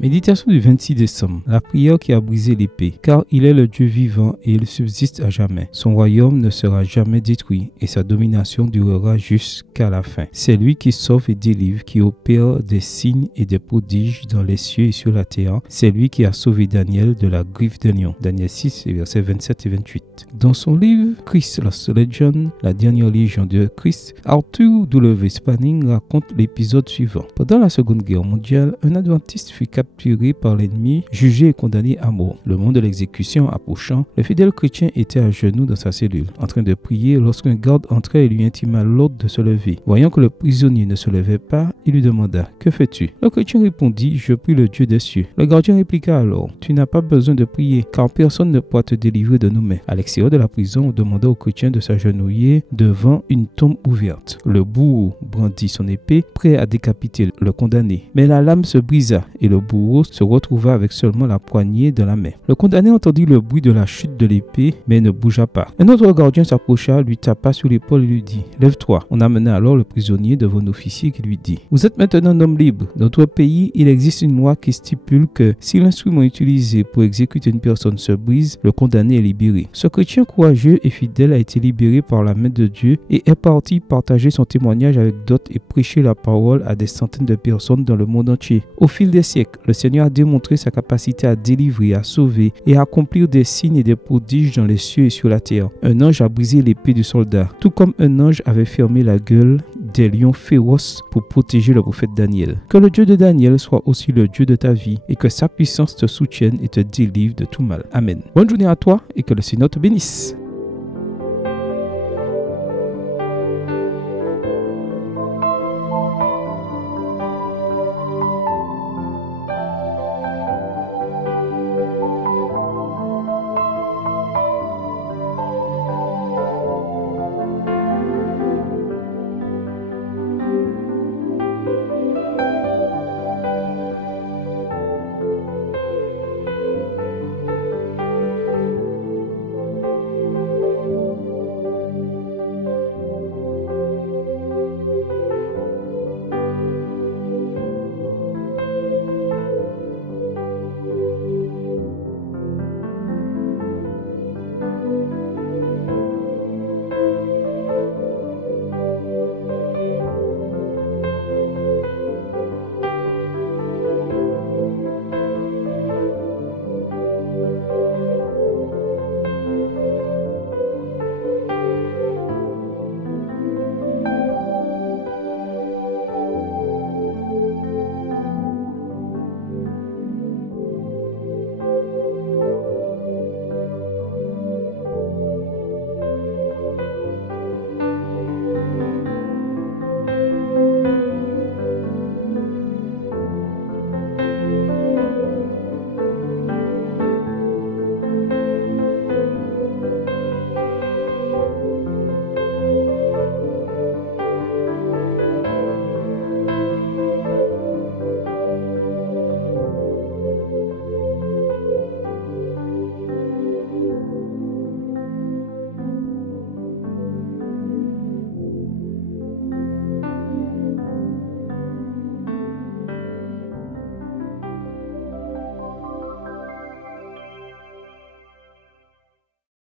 Méditation du 26 décembre. La prière qui a brisé l'épée. Car il est le Dieu vivant et il subsiste à jamais. Son royaume ne sera jamais détruit et sa domination durera jusqu'à la fin. C'est lui qui sauve et délivre, qui opère des signes et des prodiges dans les cieux et sur la terre. C'est lui qui a sauvé Daniel de la griffe de lion. Daniel 6, versets 27 et 28. Dans son livre Christ Lost Legion, la dernière légion de Christ, Arthur W. Spanning raconte l'épisode suivant. Pendant la Seconde Guerre mondiale, un adventiste fut capturé par l'ennemi, jugé et condamné à mort. Le moment de l'exécution approchant, le fidèle chrétien était à genoux dans sa cellule, en train de prier lorsqu'un garde entrait et lui intima l'ordre de se lever. Voyant que le prisonnier ne se levait pas, il lui demanda « Que fais-tu » Le chrétien répondit « Je prie le Dieu des cieux ». Le gardien répliqua alors « Tu n'as pas besoin de prier, car personne ne pourra te délivrer de nos mains ». À l'extérieur de la prison, on demanda au chrétien de s'agenouiller devant une tombe ouverte. Le bourreau brandit son épée, prêt à décapiter le condamné. Mais la lame se brisa et le bourreau se retrouva avec seulement la poignée de la main. Le condamné entendit le bruit de la chute de l'épée, mais ne bougea pas. Un autre gardien s'approcha, lui tapa sur l'épaule et lui dit « Lève-toi ». On amena alors le prisonnier devant un officier qui lui dit « Vous êtes maintenant un homme libre. Dans notre pays, il existe une loi qui stipule que si l'instrument utilisé pour exécuter une personne se brise, le condamné est libéré. Ce chrétien courageux et fidèle a été libéré par la main de Dieu et est parti partager son témoignage avec d'autres et prêcher la parole à des centaines de personnes dans le monde entier. Au fil des siècles, le Seigneur a démontré sa capacité à délivrer, à sauver et à accomplir des signes et des prodiges dans les cieux et sur la terre. Un ange a brisé l'épée du soldat, tout comme un ange avait fermé la gueule des lions féroces pour protéger le prophète Daniel. Que le Dieu de Daniel soit aussi le Dieu de ta vie et que sa puissance te soutienne et te délivre de tout mal. Amen. Bonne journée à toi et que le Seigneur te bénisse.